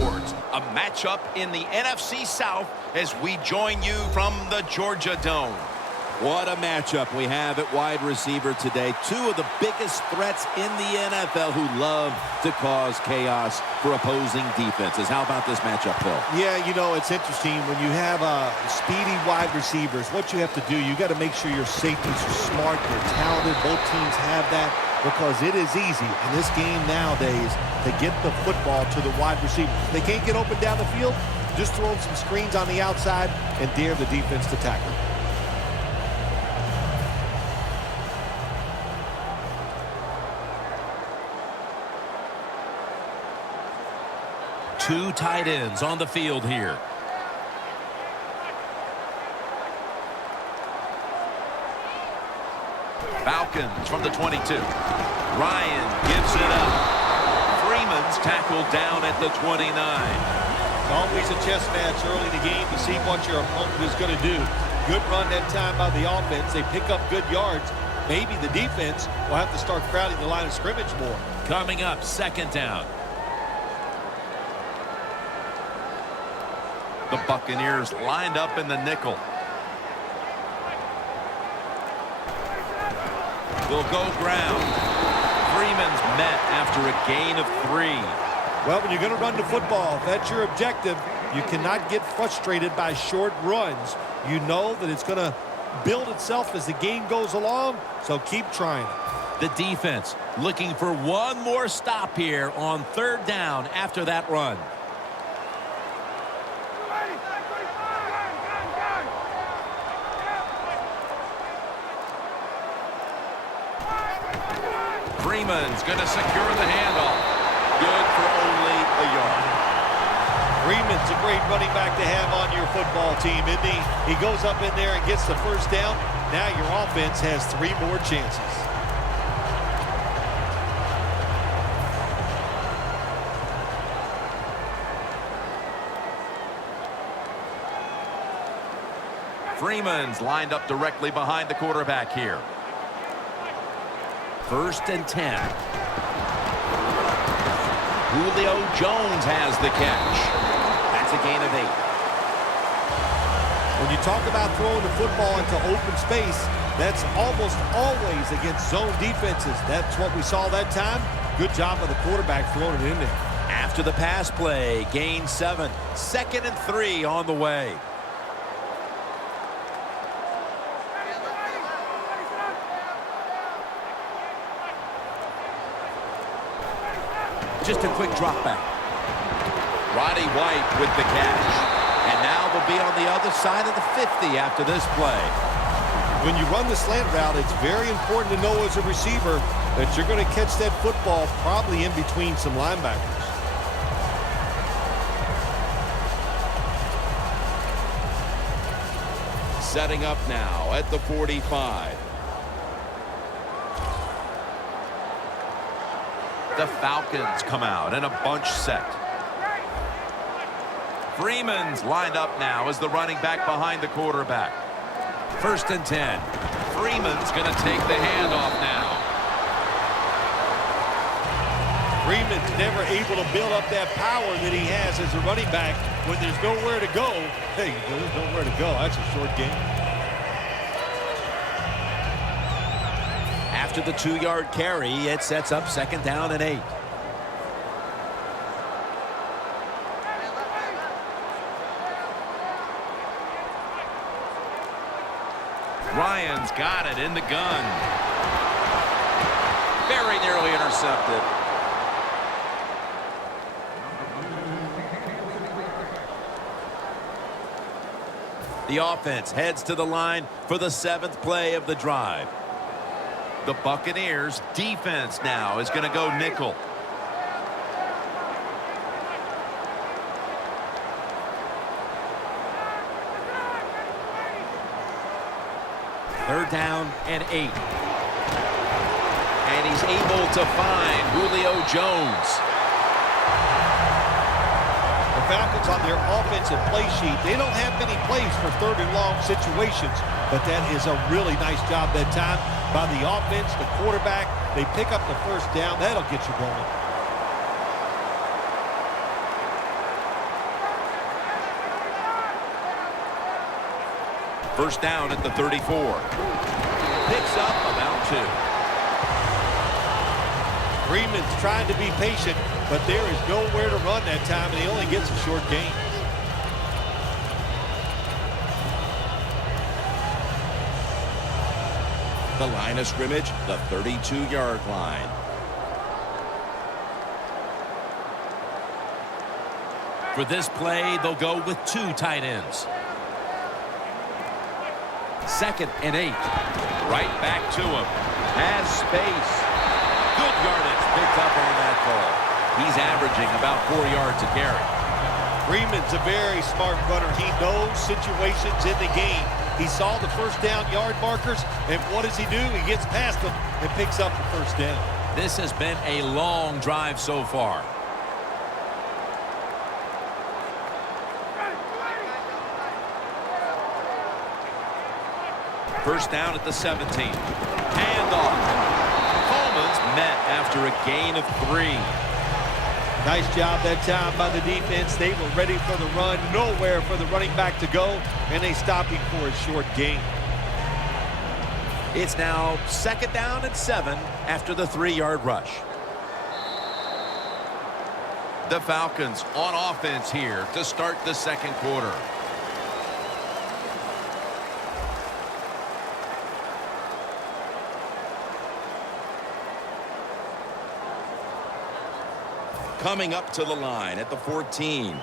boards. A matchup in the NFC South as we join you from the Georgia Dome. What a matchup we have at wide receiver today. Two of the biggest threats in the NFL who love to cause chaos for opposing defenses. How about this matchup, Phil? Yeah, you know, it's interesting. When you have speedy wide receivers, what you have to do, you got to make sure your safeties are smart, they're talented. Both teams have that because it is easy in this game nowadays to get the football to the wide receiver. If they can't get open down the field, just throw them some screens on the outside and dare the defense to tackle. Two tight ends on the field here. Falcons from the 22. Ryan gives it up. Freeman's tackled down at the 29. Always a chess match early in the game to see what your opponent is going to do. Good run that time by the offense. They pick up good yards. Maybe the defense will have to start crowding the line of scrimmage more. Coming up, second down. The Buccaneers lined up in the nickel. Will go ground. Freeman's met after a gain of 3. Well, when you're going to run the football, if that's your objective, you cannot get frustrated by short runs. You know that it's going to build itself as the game goes along, so keep trying it. The defense looking for one more stop here on third down after that run. Freeman's going to secure the handoff. Good for only a yard. Freeman's a great running back to have on your football team, isn't he? He goes up in there and gets the first down. Now your offense has 3 more chances. Freeman's lined up directly behind the quarterback here. First and 10. Julio Jones has the catch. That's a gain of 8. When you talk about throwing the football into open space, that's almost always against zone defenses. That's what we saw that time. Good job of the quarterback throwing it in there. After the pass play, gain 7. Second and 3 on the way. Just a quick drop back. Roddy White with the catch. And now they'll be on the other side of the 50 after this play. When you run the slant route, it's very important to know as a receiver that you're going to catch that football probably in between some linebackers. Setting up now at the 45. The Falcons come out in a bunch set. Freeman's lined up now as the running back behind the quarterback. First and 10. Freeman's going to take the handoff now. Freeman's never able to build up that power that he has as a running back when there's nowhere to go. Hey, there's nowhere to go. That's a short game. After the 2-yard carry, it sets up second down and 8. Ryan's got it in the gun. Very nearly intercepted. The offense heads to the line for the 7th play of the drive. The Buccaneers defense now is going to go nickel. Third down and 8. And he's able to find Julio Jones. The Falcons on their offensive play sheet, they don't have many plays for third and long situations, but that is a really nice job that time by the offense, the quarterback. They pick up the first down. That'll get you going. First down at the 34. Picks up about 2. Freeman's trying to be patient, but there is nowhere to run that time, and he only gets a short gain. The line of scrimmage, the 32-yard line. For this play, they'll go with 2 tight ends. 2nd and 8. Right back to him. Has space. Good yardage picked up on that ball. He's averaging about 4 yards a carry. Freeman's a very smart runner. He knows situations in the game. He saw the first down yard markers, and what does he do? He gets past them and picks up the first down. This has been a long drive so far. First down at the 17. Handoff. Coleman's met after a gain of 3. Nice job that time by the defense. They were ready for the run. Nowhere for the running back to go, and they stopped him for a short gain. It's now 2nd down and 7 after the 3-yard rush. The Falcons on offense here to start the second quarter. Coming up to the line at the 14.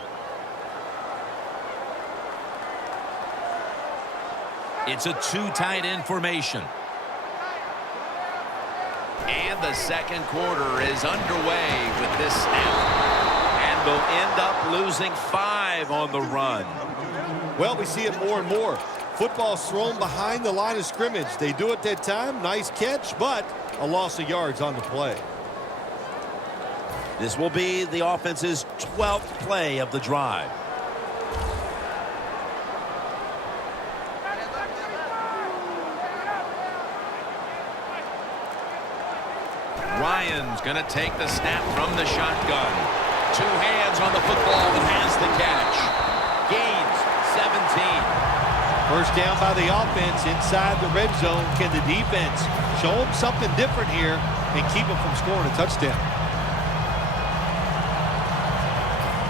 It's a 2 tight end formation. And the second quarter is underway with this snap. And they'll end up losing 5 on the run. Well, we see it more and more. Football's thrown behind the line of scrimmage. They do it that time. Nice catch, but a loss of yards on the play. This will be the offense's 12th play of the drive. Ryan's going to take the snap from the shotgun. 2 hands on the football and has the catch. Gains 17. First down by the offense inside the red zone. Can the defense show them something different here and keep them from scoring a touchdown?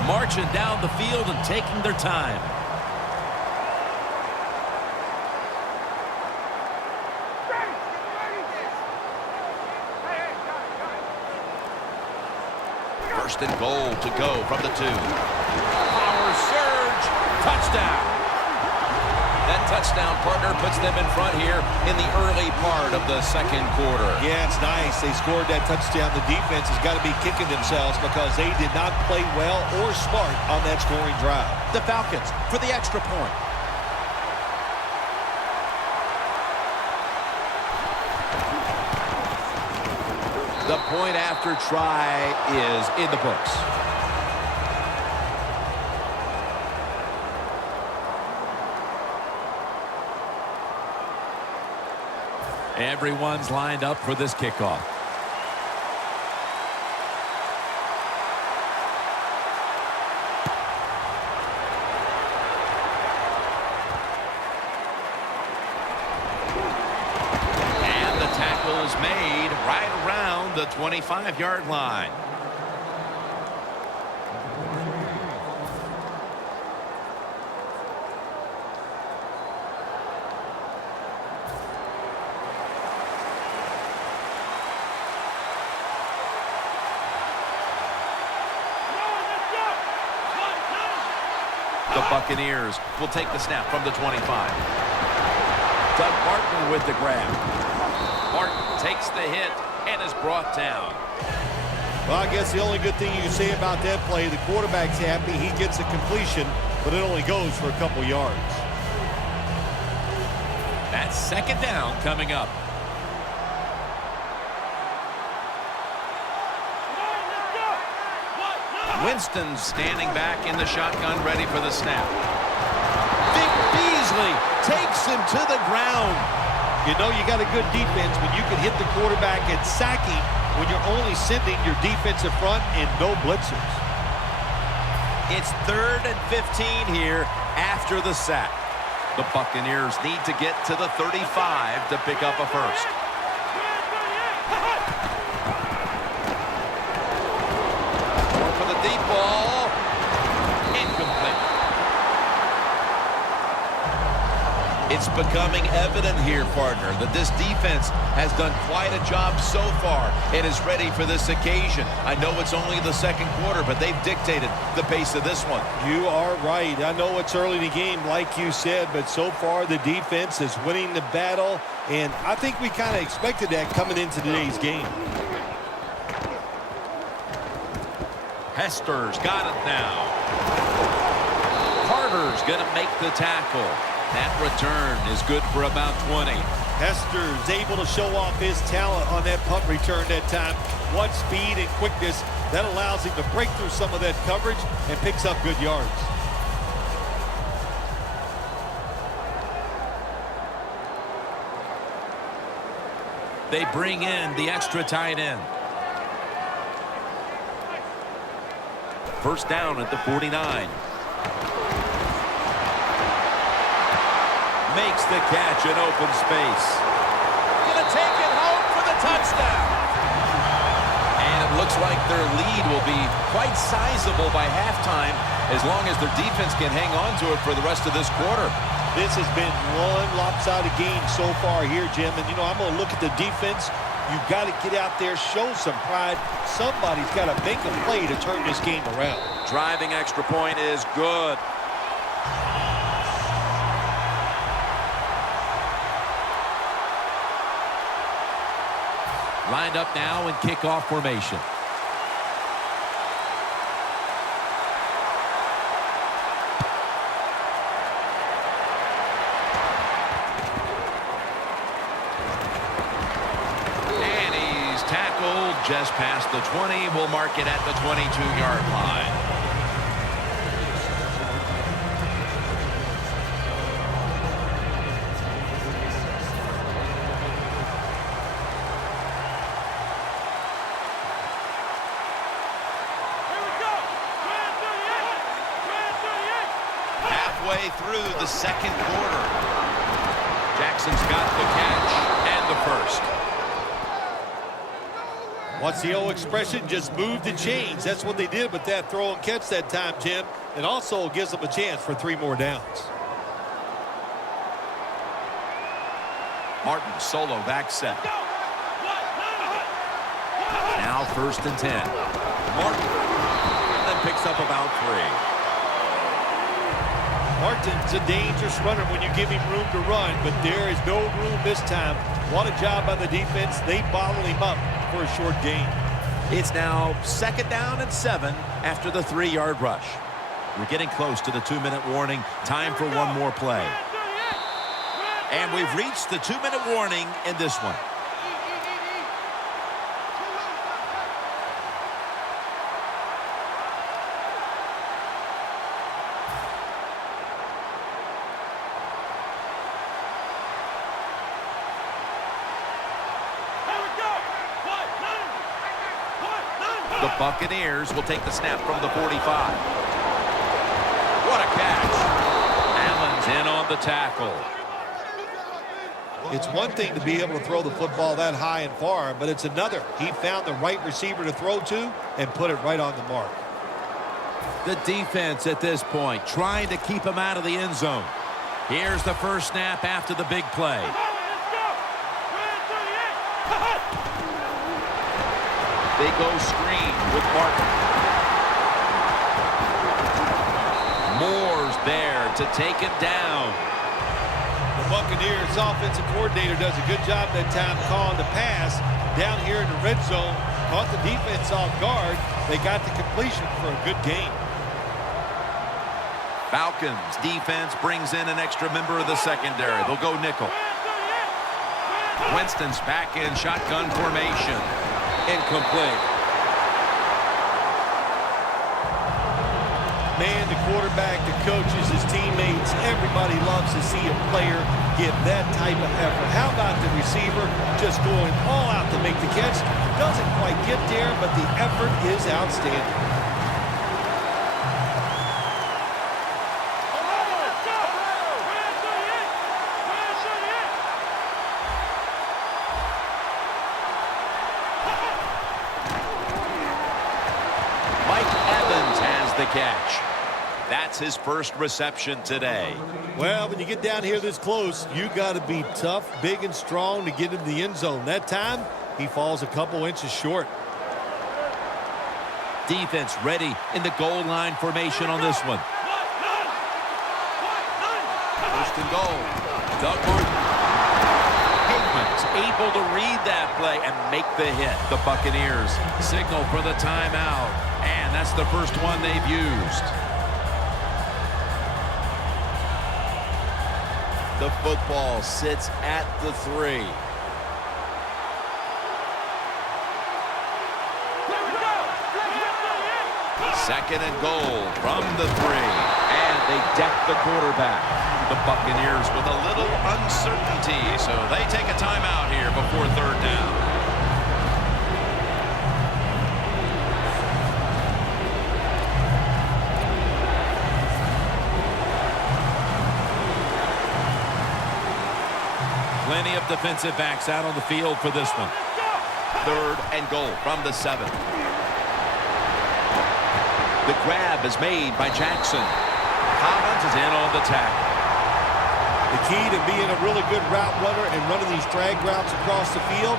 Marching down the field and taking their time. First and goal to go from the 2. Power surge. Touchdown. That touchdown partner puts them in front here in the early part of the second quarter. Yeah, it's nice. They scored that touchdown. The defense has got to be kicking themselves because they did not play well or smart on that scoring drive. The Falcons for the extra point. The point after try is in the books. Everyone's lined up for this kickoff. And the tackle is made right around the 25-yard line. The Buccaneers will take the snap from the 25. Doug Martin with the grab. Martin takes the hit and is brought down. Well, I guess the only good thing you can say about that play, the quarterback's happy. He gets a completion, but it only goes for a couple yards. That's second down coming up. Winston standing back in the shotgun, ready for the snap. Vic Beasley takes him to the ground. You know you got a good defense when you can hit the quarterback and sack him when you're only sending your defensive front and no blitzers. It's 3rd and 15 here after the sack. The Buccaneers need to get to the 35 to pick up a first. Going for the deep ball. Incomplete. It's becoming evident here, partner, that this defense has done quite a job so far and is ready for this occasion. I know it's only the second quarter, but they've dictated the pace of this one. You are right. I know it's early in the game, like you said, but so far the defense is winning the battle, and I think we kind of expected that coming into today's game. Hester's got it now. Carter's going to make the tackle. That return is good for about 20. Hester's able to show off his talent on that punt return that time. What speed and quickness that allows him to break through some of that coverage and picks up good yards. They bring in the extra tight end. First down at the 49. Makes the catch in open space. Gonna take it home for the touchdown. And it looks like their lead will be quite sizable by halftime as long as their defense can hang on to it for the rest of this quarter. This has been one lopsided game so far here, Jim. And, you know, I'm going to look at the defense. You've got to get out there, show some pride. Somebody's got to make a play to turn this game around. Driving extra point is good. Lined up now in kickoff formation. And he's tackled just past the 20. We'll mark it at the 22-yard line. Through the second quarter. Jackson's got the catch and the first. What's the old expression? Just move the chains. That's what they did with that throw and catch that time, Jim. It also gives them a chance for 3 more downs. Martin solo back set. Now first and 10. Martin and then picks up about 3. Martin's a dangerous runner when you give him room to run, but there is no room this time. What a job by the defense. They bottled him up for a short gain. It's now second down and 7 after the 3-yard rush. We're getting close to the 2-minute warning. Time for one more play. And we've reached the 2-minute warning in this one. The Buccaneers will take the snap from the 45. What a catch. Allen's in on the tackle. It's one thing to be able to throw the football that high and far, but it's another. He found the right receiver to throw to and put it right on the mark. The defense at this point trying to keep him out of the end zone. Here's the first snap after the big play. They go screen with Martin. Moore's there to take him down. The Buccaneers offensive coordinator does a good job that time calling the pass down here in the red zone. Caught the defense off guard. They got the completion for a good gain. Falcons defense brings in an extra member of the secondary. They'll go nickel. Winston's back in shotgun formation. Incomplete. Man, the quarterback, the coaches, his teammates, everybody loves to see a player give that type of effort. How about the receiver just going all out to make the catch? Doesn't quite get there, but the effort is outstanding. the catch. That's his first reception today. Well, when you get down here this close, you got to be tough, big, and strong to get into the end zone. That time, he falls a couple inches short. Defense ready in the goal line formation on this one. First and goal. Doug Martin. Able to read that play and make the hit. The Buccaneers signal for the timeout, and that's the first one they've used. The football sits at the 3. Second and goal from the 3. And they deck the quarterback. The Buccaneers with a little uncertainty, so they take a timeout here before third down. Plenty of defensive backs out on the field for this one. Third and goal from the 7. The grab is made by Jackson. Collins is in on the tackle. The key to being a really good route runner and running these drag routes across the field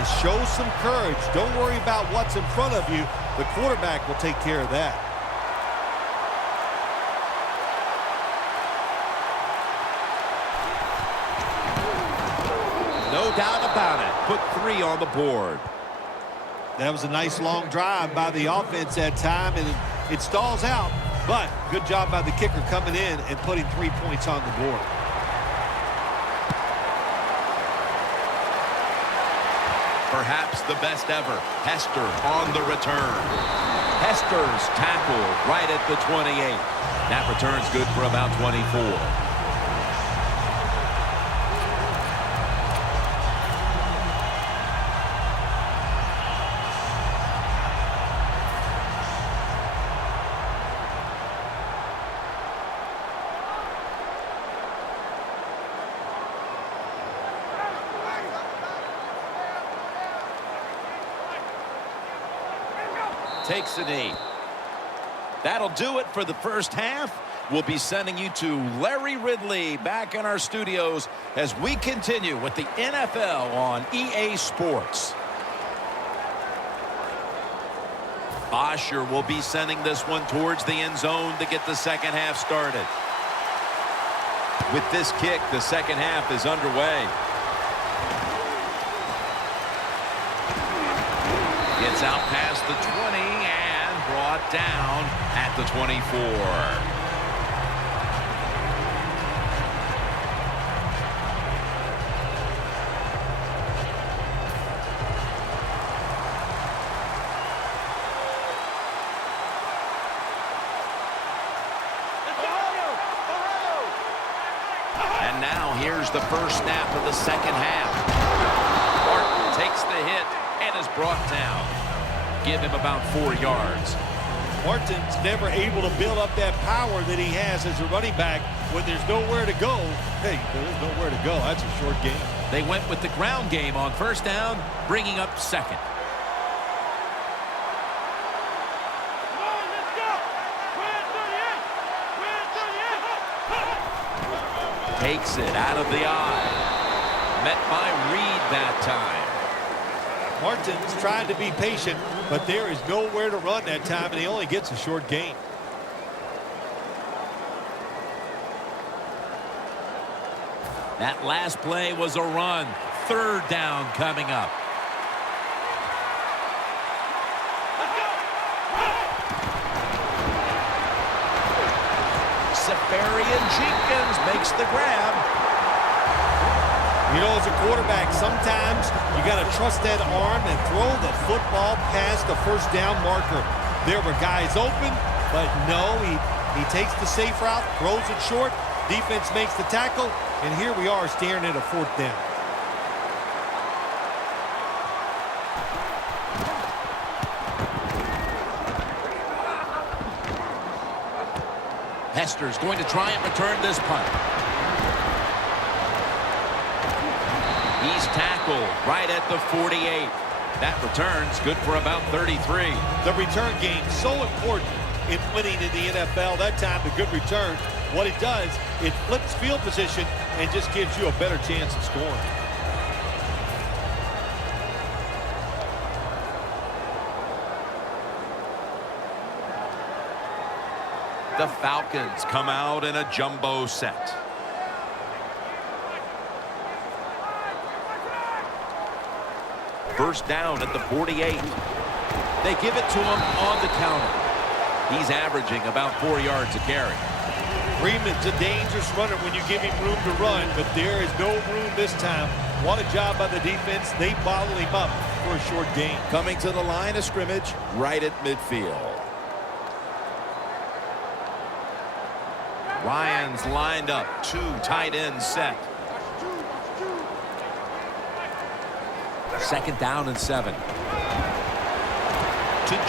is show some courage. Don't worry about what's in front of you. The quarterback will take care of that. No doubt about it. Put 3 on the board. That was a nice long drive by the offense that time, and it stalls out. But good job by the kicker coming in and putting 3 points on the board. Perhaps the best ever. Hester on the return. Hester's tackle right at the 28. That return's good for about 24. Takes a knee. That'll do it for the first half. We'll be sending you to Larry Ridley back in our studios as we continue with the NFL on EA Sports. Bosher will be sending this one towards the end zone to get the second half started. With this kick, the second half is underway. Gets out past the 20 and brought down at the 24. And now here's the first snap of the second half. Martin takes the hit and is brought down. Give him about 4 yards. Martin's never able to build up that power that he has as a running back. When there's nowhere to go, hey, there's nowhere to go. That's a short game. They went with the ground game on first down, bringing up second. Takes it out of the eye. Met by Reed that time. Martin's trying to be patient, but there is nowhere to run that time, and he only gets a short gain. That last play was a run. Third down coming up. Safarian Jenkins makes the grab. You know, as a quarterback, sometimes you got to trust that arm and throw the football past the first down marker. There were guys open, but no, he takes the safe route, throws it short, defense makes the tackle, and here we are staring at a fourth down. Hester's going to try and return this punt. He's tackled right at the 48. That return's good for about 33. The return game so important. in winning in the NFL. That time, the good return. What it does, it flips field position and just gives you a better chance of scoring. The Falcons come out in a jumbo set. First down at the 48. They give it to him on the counter. He's averaging about 4 yards a carry. Freeman's a dangerous runner when you give him room to run, but there is no room this time. What a job by the defense. They bottle him up for a short gain. Coming to the line of scrimmage right at midfield. Ryan's lined up, 2 tight ends set. Second down and 7. To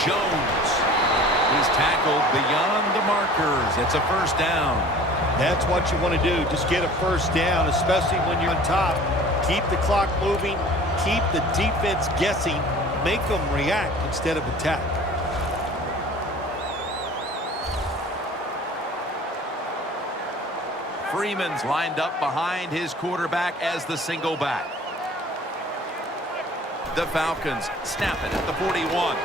Jones. He's tackled beyond the markers. It's a first down. That's what you want to do. Just get a first down, especially when you're on top. Keep the clock moving. Keep the defense guessing. Make them react instead of attack. Freeman's lined up behind his quarterback as the single back. The Falcons snap it at the 41.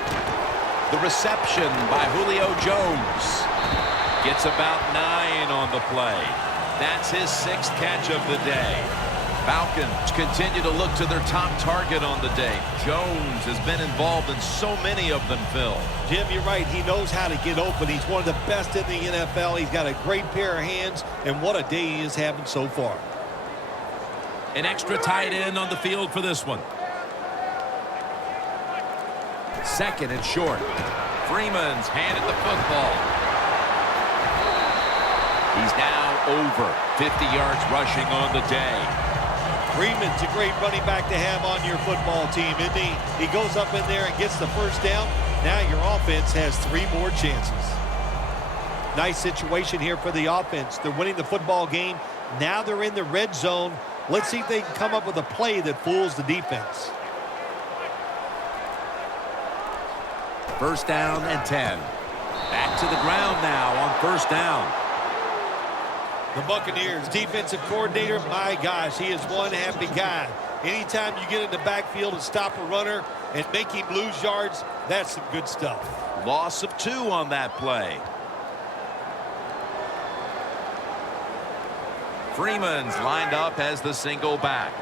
The reception by Julio Jones. Gets about 9 on the play. That's his 6th catch of the day. Falcons continue to look to their top target on the day. Jones has been involved in so many of them, Phil. Jim, you're right. He knows how to get open. He's one of the best in the NFL. He's got a great pair of hands, and what a day he is having so far. An extra tight end on the field for this one. Second and short. Freeman's handed the football. He's now over 50 yards rushing on the day. Freeman's a great running back to have on your football team, isn't he? He goes up in there and gets the first down. Now your offense has 3 more chances. Nice situation here for the offense. They're winning the football game. Now they're in the red zone. Let's see if they can come up with a play that fools the defense. First down and 10. Back to the ground now on first down. The Buccaneers defensive coordinator, my gosh, he is one happy guy. Anytime you get in the backfield and stop a runner and make him lose yards, that's some good stuff. Loss of 2 on that play. Freeman's lined up as the single back.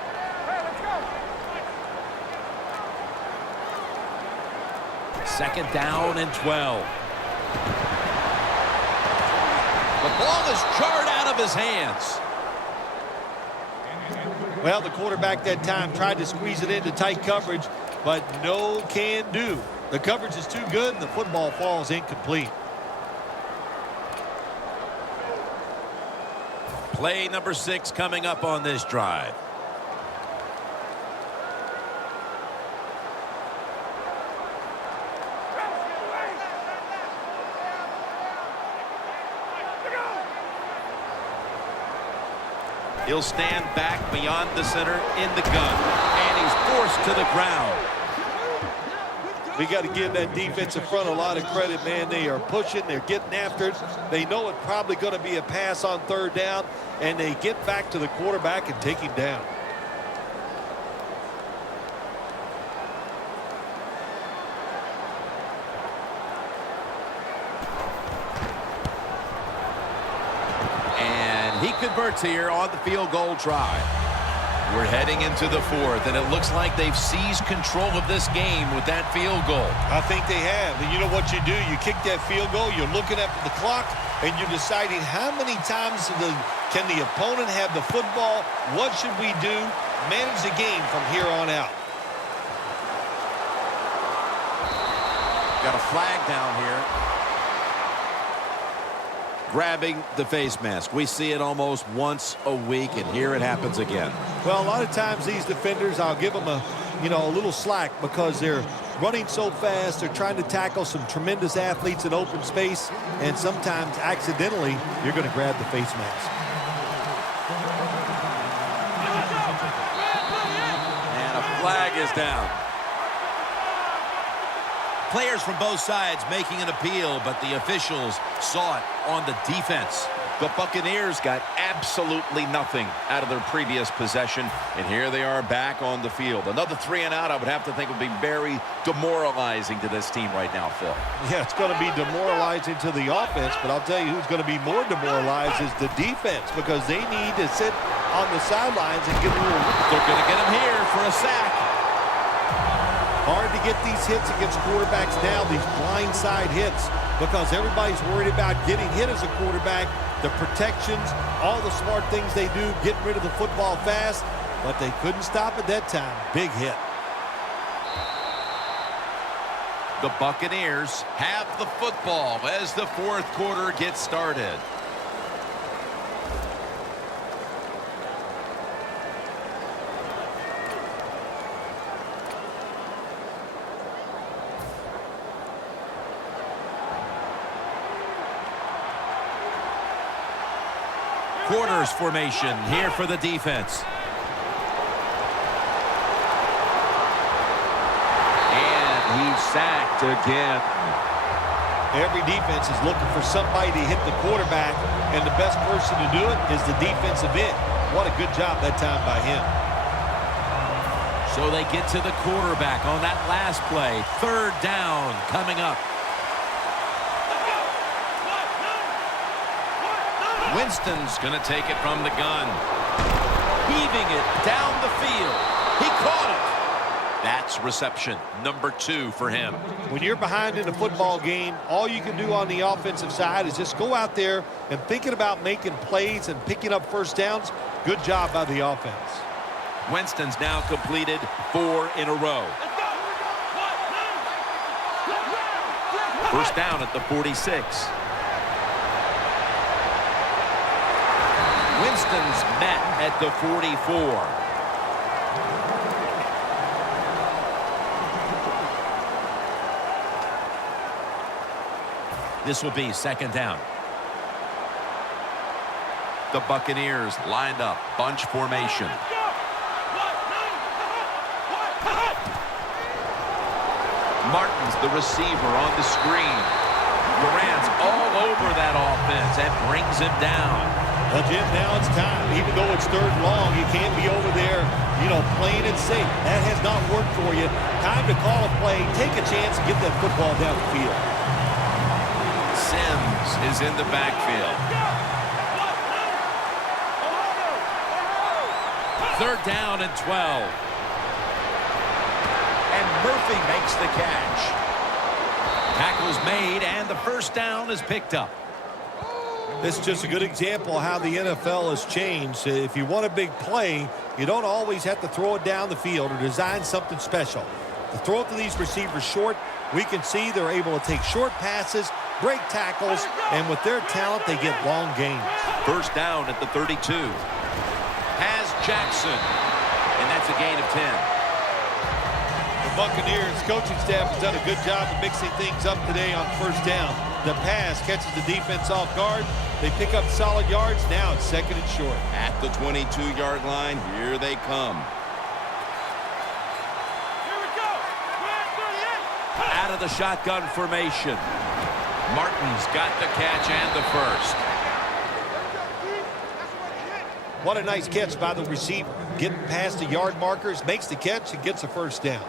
Second down and 12. The ball is jarred out of his hands. Well, the quarterback that time tried to squeeze it into tight coverage, but no can do. The coverage is too good, and the football falls incomplete. Play number 6 coming up on this drive. He'll stand back beyond the center in the gun, and he's forced to the ground. We got to give that defensive front a lot of credit, man. They are pushing. They're getting after it. They know it's probably going to be a pass on third down, and they get back to the quarterback and take him down. He converts here on the field goal try. We're heading into the 4th, and it looks like they've seized control of this game with that field goal. I think they have. And you know what you do? You kick that field goal, you're looking at the clock, and you're deciding how many times can the opponent have the football? What should we do? Manage the game from here on out. Got a flag down here. Grabbing the face mask. We see it almost once a week, and here it happens again. Well, a lot of times these defenders, I'll give them a little slack because they're running so fast. They're trying to tackle some tremendous athletes in open space, and sometimes accidentally you're going to grab the face mask. And a flag is down. Players from both sides making an appeal, but the officials saw it on the defense. The Buccaneers got absolutely nothing out of their previous possession, and here they are back on the field. Another 3 and out, I would have to think, would be very demoralizing to this team right now, Phil. Yeah, it's going to be demoralizing to the offense, but I'll tell you who's going to be more demoralized is the defense, because they need to sit on the sidelines and get a little... They're going to get him here for a sack. Hard to get these hits against quarterbacks now, these blindside hits, because everybody's worried about getting hit as a quarterback, the protections, all the smart things they do, getting rid of the football fast, but they couldn't stop at that time. Big hit. The Buccaneers have the football as the fourth quarter gets started. Quarters formation here for the defense. And he's sacked again. Every defense is looking for somebody to hit the quarterback, and the best person to do it is the defensive end. What a good job that time by him. So they get to the quarterback on that last play. Third down coming up. Winston's going to take it from the gun. Heaving it down the field. He caught it. That's reception number 2 for him. When you're behind in a football game, all you can do on the offensive side is just go out there and thinking about making plays and picking up first downs. Good job by the offense. Winston's now completed 4 in a row. First down at the 46. Winston's met at the 44. This will be second down. The Buccaneers lined up, bunch formation. Martin's the receiver on the screen. Durant's all over that offense and brings him down. Well, Jim, now it's time. Even though it's third and long, you can't be over there, playing it safe. That has not worked for you. Time to call a play, take a chance, and get that football down the field. Sims is in the backfield. Third down and 12. And Murphy makes the catch. Tackle's made, and the first down is picked up. This is just a good example of how the NFL has changed. If you want a big play, you don't always have to throw it down the field or design something special. To throw it to these receivers short, we can see they're able to take short passes, break tackles, and with their talent, they get long gains. First down at the 32. Has Jackson, and that's a gain of 10. The Buccaneers coaching staff has done a good job of mixing things up today on first down. The pass catches the defense off guard. They pick up solid yards. Now it's second and short. At the 22-yard line, here they come. Here we go. Out of the shotgun formation. Martin's got the catch and the first. What a nice catch by the receiver. Getting past the yard markers, makes the catch, and gets a first down.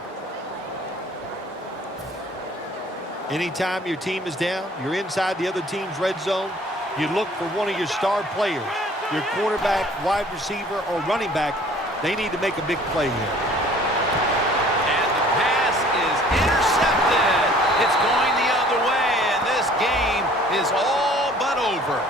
Anytime your team is down, you're inside the other team's red zone, you look for one of your star players, your quarterback, wide receiver, or running back. They need to make a big play here. And the pass is intercepted. It's going the other way, and this game is all but over.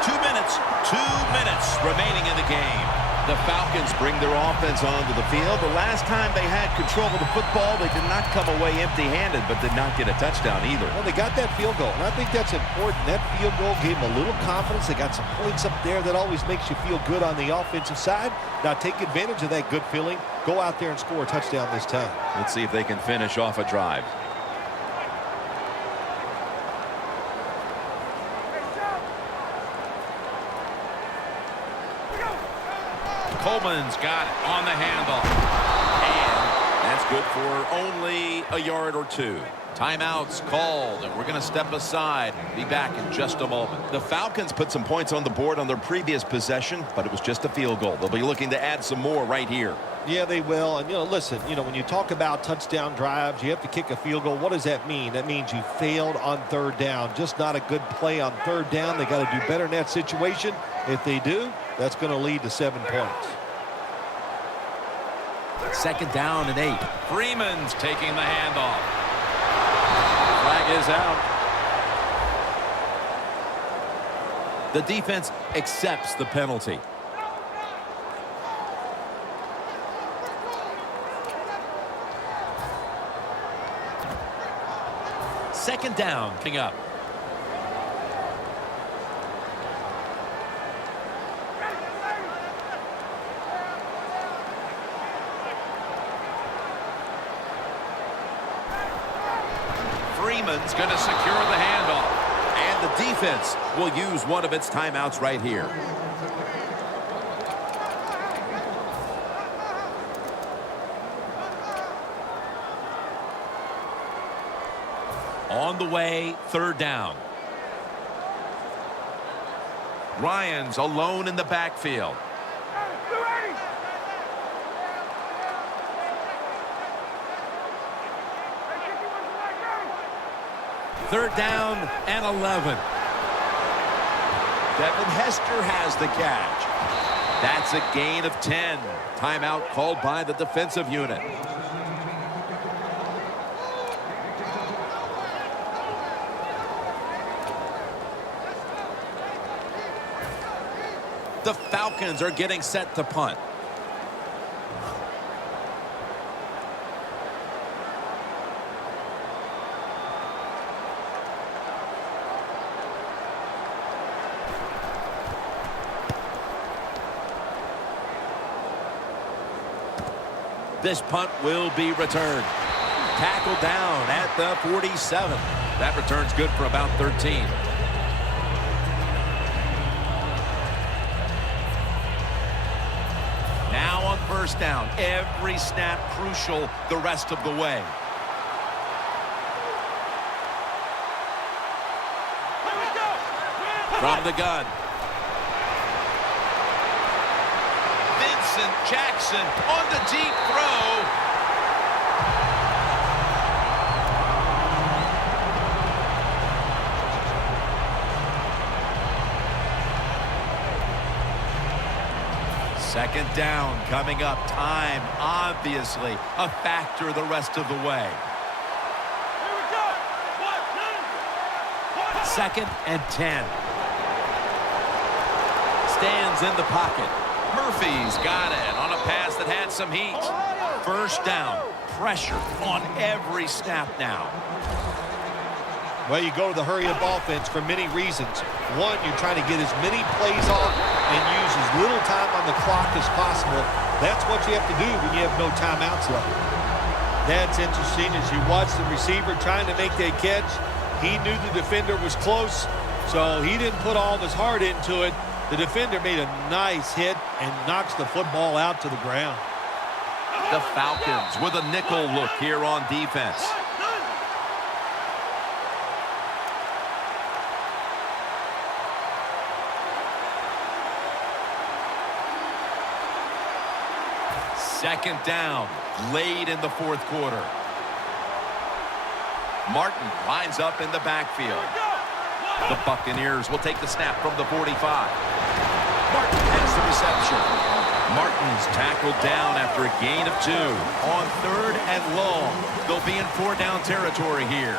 2 minutes remaining in the game. The Falcons bring their offense onto the field. The last time they had control of the football, they did not come away empty-handed, but did not get a touchdown either. Well, they got that field goal, and I think that's important. That field goal gave them a little confidence. They got some points up there. That always makes you feel good on the offensive side. Now take advantage of that good feeling. Go out there and score a touchdown this time. Let's see if they can finish off a drive. Coleman's got it on the handle. And That's good for only a yard or two. Timeouts called, and we're going to step aside. Be back in just a moment. The Falcons put some points on the board on their previous possession, but it was just a field goal. They'll be looking to add some more right here. Yeah, they will. And, listen, when you talk about touchdown drives, you have to kick a field goal. What does that mean? That means you failed on third down. Just not a good play on third down. They got to do better in that situation. If they do, that's going to lead to 7 points. 2nd down and 8. Freeman's taking the handoff. Flag is out. The defense accepts the penalty. Second down coming up. Freeman's going to secure the handoff. And the defense will use one of its timeouts right here. On the way, 3rd down. Ryan's alone in the backfield. Third down and 11. Devin Hester has the catch. That's a gain of 10. Timeout called by the defensive unit. The Falcons are getting set to punt. This punt will be returned. Tackled down at the 47. That return's good for about 13. Now on 1st down. Every snap crucial the rest of the way. From the gun. Jackson on the deep throw. Second down coming up. Time, obviously, a factor the rest of the way. 2nd and 10. Stands in the pocket. Murphy's got it on a pass that had some heat. 1st down. Pressure on every snap now. Well, you go to the hurry-up offense for many reasons. One, you're trying to get as many plays off and use as little time on the clock as possible. That's what you have to do when you have no timeouts left. That's interesting as you watch the receiver trying to make that catch. He knew the defender was close, so he didn't put all of his heart into it. The defender made a nice hit and knocks the football out to the ground. The Falcons with a nickel look here on defense. Second down, late in the 4th quarter. Martin lines up in the backfield. The Buccaneers will take the snap from the 45. Martin has the reception. Martin's tackled down after a gain of 2. On 3rd and long, they'll be in 4-down territory here.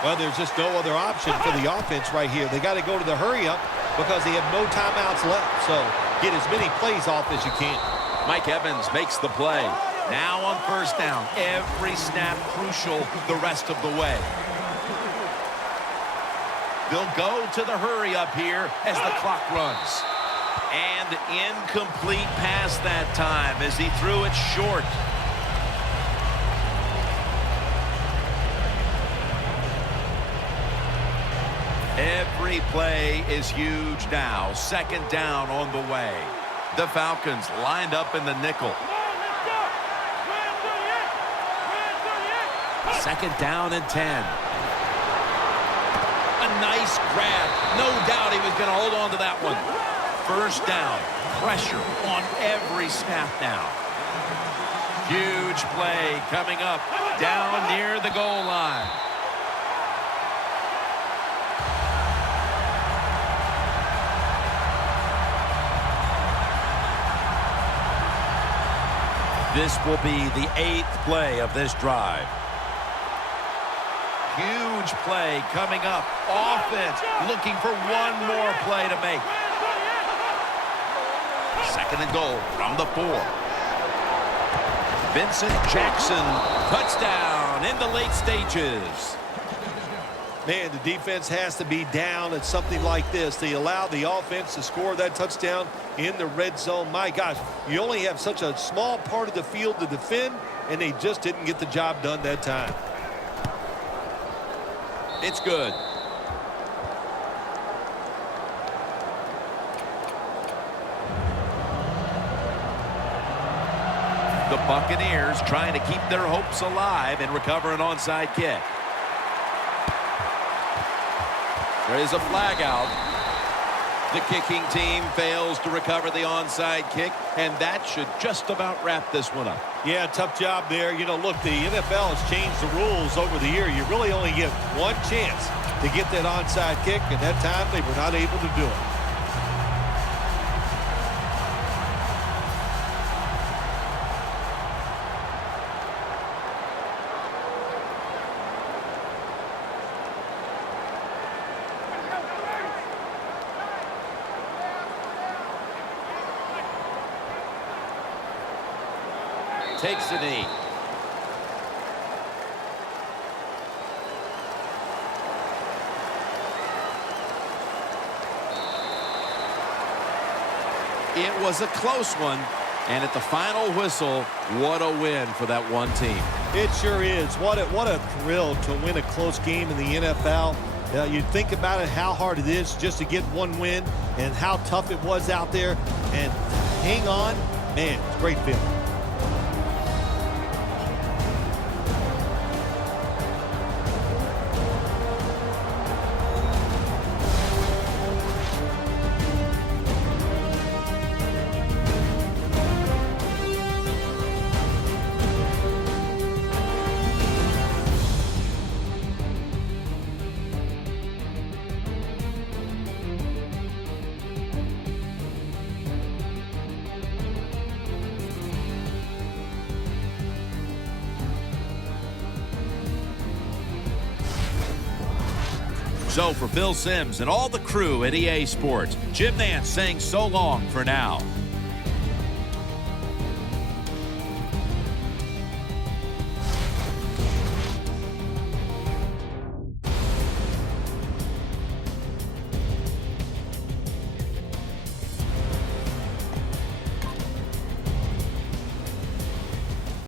Well, there's just no other option for the offense right here. They got to go to the hurry-up because they have no timeouts left. So get as many plays off as you can. Mike Evans makes the play. Now on 1st down, every snap crucial the rest of the way. They'll go to the hurry-up here as the clock runs. And incomplete pass that time as he threw it short. Every play is huge now. 2nd down on the way. The Falcons lined up in the nickel. Second down and 10. A nice grab. No doubt he was going to hold on to that one. First down. Pressure on every snap now. Huge play coming up down near the goal line. This will be the 8th play of this drive. Huge play coming up. Offense looking for one more play to make. Second and goal from the 4. Vincent Jackson, touchdown in the late stages. Man, the defense has to be down at something like this. They allow the offense to score that touchdown in the red zone. My gosh, you only have such a small part of the field to defend, and they just didn't get the job done that time. It's good. The Buccaneers trying to keep their hopes alive and recover an onside kick. There is a flag out. The kicking team fails to recover the onside kick, and that should just about wrap this one up. Yeah, tough job there. You know, look, the NFL has changed the rules over the year. You really only get one chance to get that onside kick, and that time they were not able to do it. Takes a knee. It was a close one, and at the final whistle, what a win for that one team. It sure is. What a thrill to win a close game in the NFL. You think about it, how hard it is just to get one win and how tough it was out there. And hang on, man, it's a great feeling. So for Phil Simms and all the crew at EA Sports, Jim Nance saying so long for now.